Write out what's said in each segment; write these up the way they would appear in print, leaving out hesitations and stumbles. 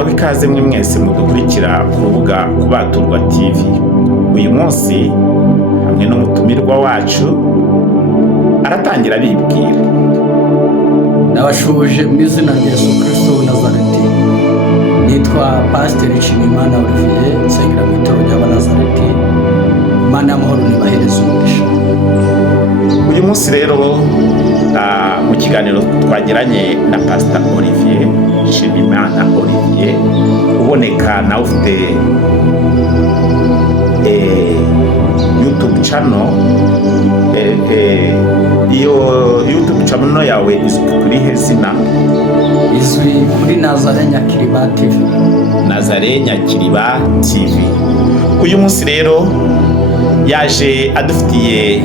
muhawe ikaze mwe mwese mudukurikira ku rubuga Kubaturwa TV. Uyu munsi hamwe n'umutumirwa wacu aratangira bibwira. Nabashuje mu izina rya Yesu Kristo wa Nazareti. Nitwa Pastor Nshimiyimana Olivier, nsengera mu itorero ry'Abanazareti. Imana y'amahoro nibahereze umugisha. Uyu munsi rero mu kiganiro twagiranye na Pastor Olivier Nshimiyimana Olivier, uboneka nawe ufite YouTube channel. Iyo YouTube channel yawe izwi kuri hezina? Izwi kuri Nazare Nyakiriba TV. Nazare Nyakiriba TV. Uyu munsi rero yaje adufitiye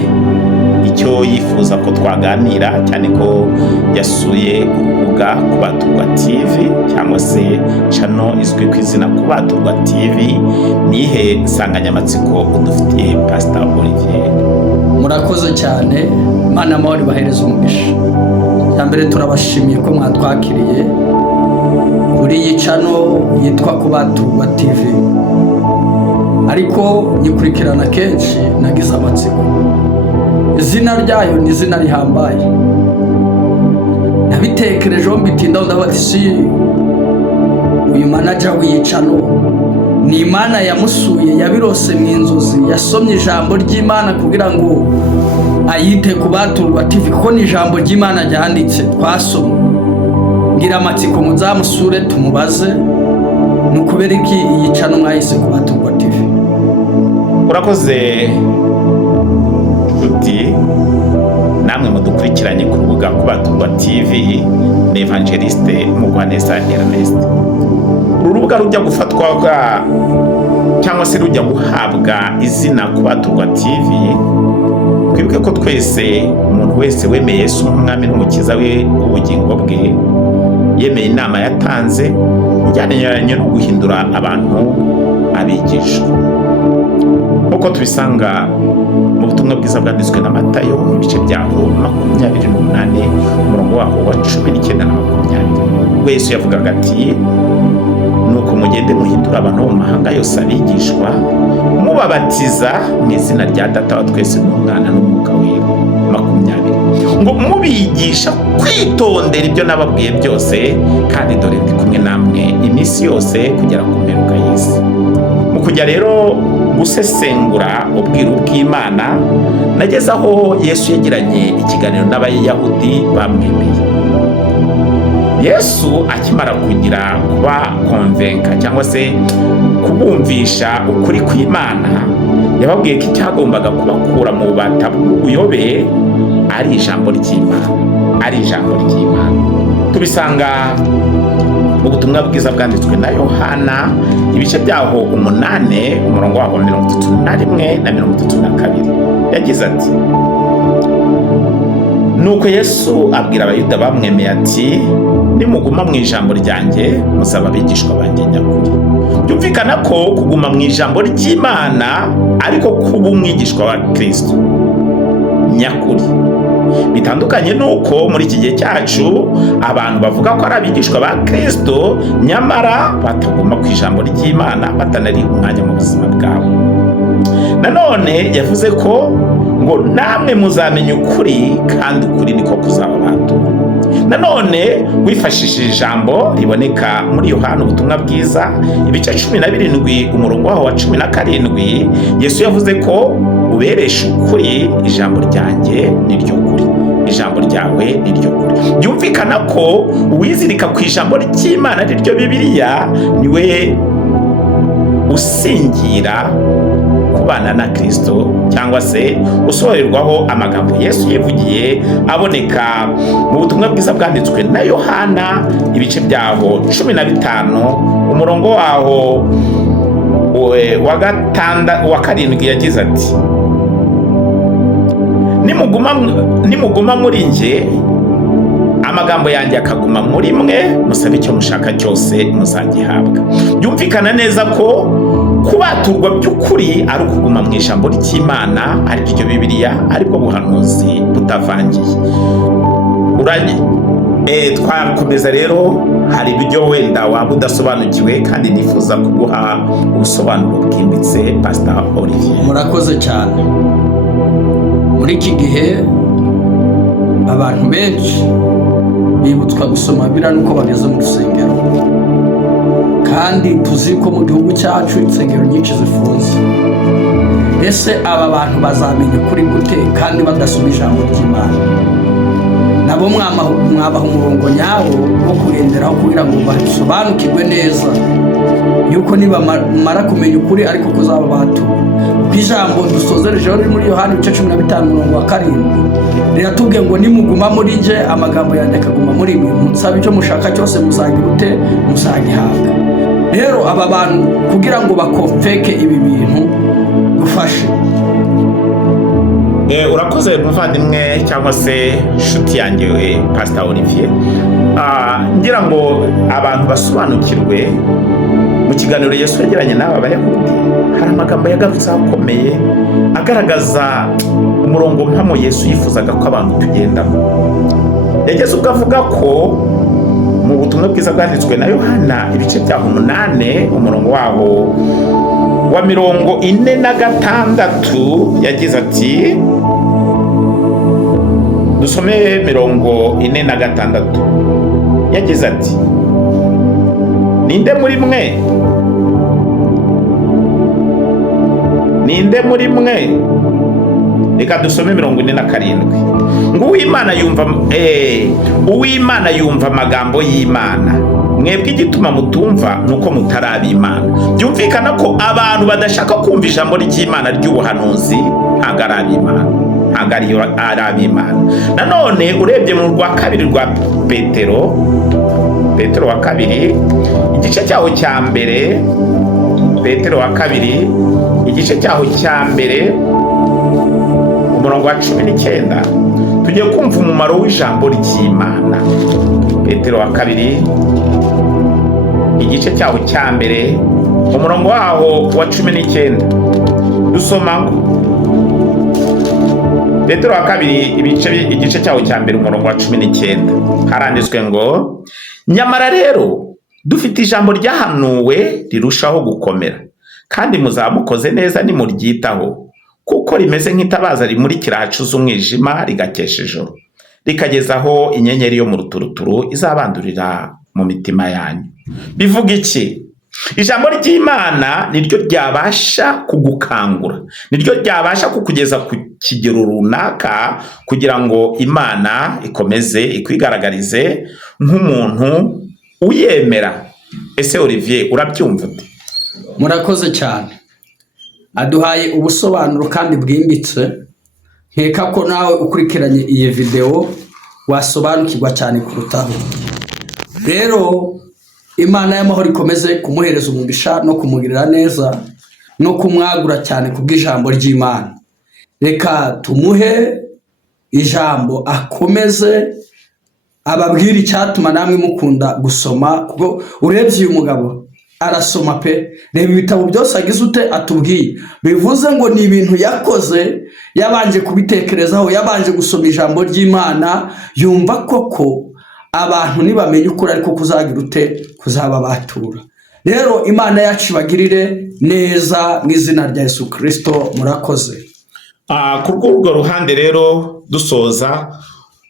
icyo yifuza ko twaganira, cyane ko yasuye urubuga Kubaturwa TV cyangwa se channel izwi ku izina Kubaturwa TV. Nihe nsanganyamatsiko udufitiye Pastor Olivier? Murakoze cyane, Imana y'amahoro ibahereze umugisha. Cyambere turabashimiye ko mwatwakiriye kuri iyi channel yitwa Kubaturwa TV. Ariko nyikurikirana kenshi nagize amatsiko. Izina ryayo ni izina rihambaye. Nabitekerejeho mbitindaho ndabati si uyu manager w'iyi channel ni Imana yamusuye, yabirose mu inzozi, yasomye ijambo ry'Imana kugira ngo ayite Kubaturwa TV, kuko ni ijambo ry'Imana ryanditse twasomye. Ngira amatsiko muzamusure tumubaze nukubera iki iyi channel mwayise Kubaturwa TV. Urakoze uti namwe mudukurikiranye ku rubuga Kubaturwa TV ni Evangeliste Mugwaneza Ernest. Urubuga rujya gufatwa cyangwa se rujya guhabwa izina Kubaturwa TV, twibuke ko twese umuntu wese wemeye Yesu nk'umwami n'umukiza we ubugingo bwe, yemeye inama yatanze ijyanye no guhindura abantu abigishwa, nk'uko tubisanga mu butumwa bwiza bwanditswe na Matayo ibice byaho 28 umurongo waho wa 19 na 20. Yesu yavugaga ati, nuko mugende muhindura abantu mu mahanga yose abigishwa, mubabatiza mu izina rya Data wa twese n'Umwana n'Umwuka wera. 20 ngo mubigisha kwitondera ibyo nababwiye byose, kandi dore ndi kumwe namwe iminsi yose kugera ku mperuka y'isi. Mu kujya rero gusesengura ubwiru bw'Imana, nageze aho Yesu yagiranye ikiganiro n'Abayahudi bamwemeye. Yesu akimara kugira kuba konvenka cyangwa se kubumvisha ukuri kw'Imana, yababwiye ko icyagombaga kubakura mu bubata bw'ubuyobe ari ijambo ry'Imana, ari ijambo ry'Imana. Tubisanga mu butumwa bwiza bwanditswe na Yohana ibice byaho 8 umurongo waho 31 na 32. Yagize ati, nuko Yesu abwira Abayuda bamwemeye ati, nimuguma mu ijambo ryanjye muzaba abigishwa banjye nyakuri. Byumvikana ko kuguma mu ijambo ry'Imana ariko kuba umwigishwa wa Kristo nyakuri. Bitandukanye nuko muri iki gihe cyacu abantu bavuga ko ari abigishwa ba Kristo, nyamara bataguma ku ijambo ry'Imana, batanari umwanya mu buzima bwabo. Nanone yavuze ko ngo namwe muzamenya ukuri, kandi ukuri niko kuzababatura. Nanone wifashishije ijambo riboneka muri Yohana ubutumwa bwiza ibice 17 umurongo waho wa 17, Yesu yavuze ko uberesha ukuri, ijambo ryanjye ni ryo kuri, ijambo ryawe ni ryo kuri. Byumvikana ko uwizirika ku ijambo ry'Imana ari ryo Bibiliya niwe usingira kubana na Kristo, cyangwa se usohorerwaho amagambo Yesu yivugiye aboneka mu butumwa bwiza bwanditswe na Yohana ibice byaho 15 umurongo waho wa 7 yagize ati, nimuguma muri nge, amagambo yanjye akaguma muri mwe, musabe icyo mushaka cyose muzagihabwa. Byumvikana neza ko kubaturwa by'ukuri ari ukuguma mu ijambo ry'Imana, ari ryo Bibiliya, aribwo buhanuzi butavangiye. twakomeza rero, hari ibyo wenda waba udasobanukiwe kandi nifuza kuguha ubusobanuro bwimbitse. Pastor Olivier, murakoze cyane. Muri iki gihe abantu benshi bibutswa gusoma Bibiliya nuko bageze mu rusengero, kandi tuzi ko mu gihugu cyacu insengero nyinshi zifunze. Ese aba bantu bazamenya ukuri gute kandi badasoma ijambo ry'Imana? Nabo mwabaha umurongo nyawo wo kugenderaho kugira ngo basobanukirwe neza yuko nibamara kumenya ukuri ariko kuzaba batura. Ijambo dusozerejeho riri muri Yohana 15:7 riratubwiye ngo nimuguma muri nje amagambo yanjye akaguma muri mwe, musabe icyo mushaka cyose muzagira ute, muzagihabwa. Rero aba bantu kugira ngo bakofeke ibi bintu dufashe. Urakoze muvandimwe cyangwa se nshuti yanjye Pastor Olivier. Ngira ngo abantu basobanukirwe, mu kiganiro Yesu yagiranye n'aba Bayahudi hari amagambo yagarutse akomeye agaragaza umurongo mpamo Yesu yifuzaga ko abantu tugendamo. Yageze ubwo avuga ko mu butumwa bwiza bwanditswe na Yohana ibice bya 8 umurongo waho wa 46 yagize ati, dusome 46, yagize ati, ninde muri mwe, reka dusome 47, ngo uw'Imana yumva amagambo y'Imana, mwebwe igituma mutumva nuko mutari Imana. Byumvikana ko abantu badashaka kumva ijambo ry'Imana ry'ubuhanuzi ntabwo ari ab'Imana. Nanone urebye mu rwa kabiri rwa Petero wa kabiri igice cyaho cya mbere, Petero wa kabiri igice cyaho cya mbere umurongo wa 19, tugiye kumva umumaro w'ijambo ry'Imana. Petero wa kabiri igice cyaho cya mbere umurongo waho wa 19, dusoma ngo Petero wa kabiri igice cyaho cya mbere umurongo wa 19, haranditswe ngo, nyamara rero dufite ijambo ryahanuwe rirushaho gukomera, kandi muzamukoze neza nimuryitaho, kuko rimeze nk'itabaza rimurikira ahacuze umwijima rigakesha ijoro, rikagezaho inyenyeri yo mu ruturuturu izabandurira mu mitima yanyu. Bivuga iki? Ijambo ry'Imana niryo ryabasha kugukangura, niryo ryabasha kukugeza ku kigero runaka kugira ngo Imana ikomeze ikwigaragarize nk'umuntu uyemera. Ese Olivier, urabyumva ute? Murakoze cyane. Aduhaye ubusobanuro kandi bwimbitse, nkeka ko nawe ukurikiranye iyi video wasobanukirwa cyane kurutaho. Rero Imana y'amahoro ikomeze kumuhereza umugisha no kumugirira neza no kumwagura cyane kubw'ijambo ry'Imana. Reka tumuhe ijambo akomeze ababwira icyatuma namwe mukunda gusoma, kuko urebye uyu mugabo arasoma pe. Reba ibitabo byose agize ute atubwiye, bivuze ngo ni ibintu yakoze yabanje kubitekerezaho, yabanje gusoma ijambo ry'Imana, yumva koko abantu nibamenye ukuri ariko kuzagira ute, kuzaba batura. Rero Imana yacu ibagirire neza mu izina rya Yesu Kristo. Murakoze. Ku rw'urwo ruhande rero dusoza,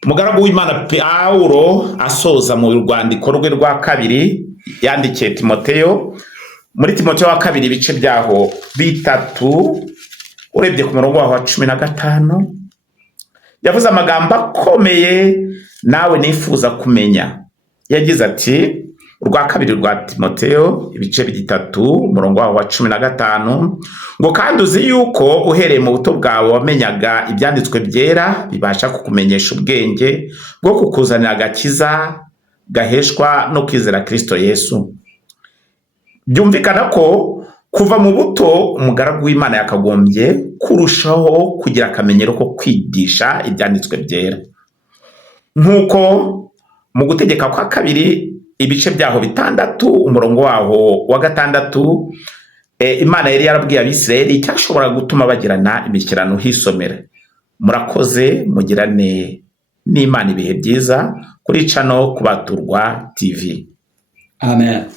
umugaragu w'Imana Pawulo asoza mu rwandiko rwe rwa kabiri yandikiye Timoteyo, muri Timoteyo wa kabiri ibice byaho 3 urebye ku murongo wa 15, yavuze amagambo akomeye nawe nifuza kumenya. Yagize ati, urwa kabiri rwa Timoteyo ibice 3 umurongo wa 15, ngo kandi uzi yuko uhereye mu buto bwawe wamenyaga ibyanditswe byera bibasha kukumenyesha ubwenge bwo kukuzanira agakiza gaheshwa no kwizera Kristo Yesu. Byumvikana ko kuva mu buto umugaragu w'Imana yakagombye kurushaho kugira akamenyero ko kwigisha ibyanditswe byera, nk'uko mu gutegeka kwa kabiri ibice byaho 6 umurongo waho wa 6 Imana yari yarabwiye Abisirayeli cyashobora gutuma bagirana imishyikirano hisomera. Murakoze, mugirane n'Imana ibihe byiza kuri channel Kubaturwa TV. Amen.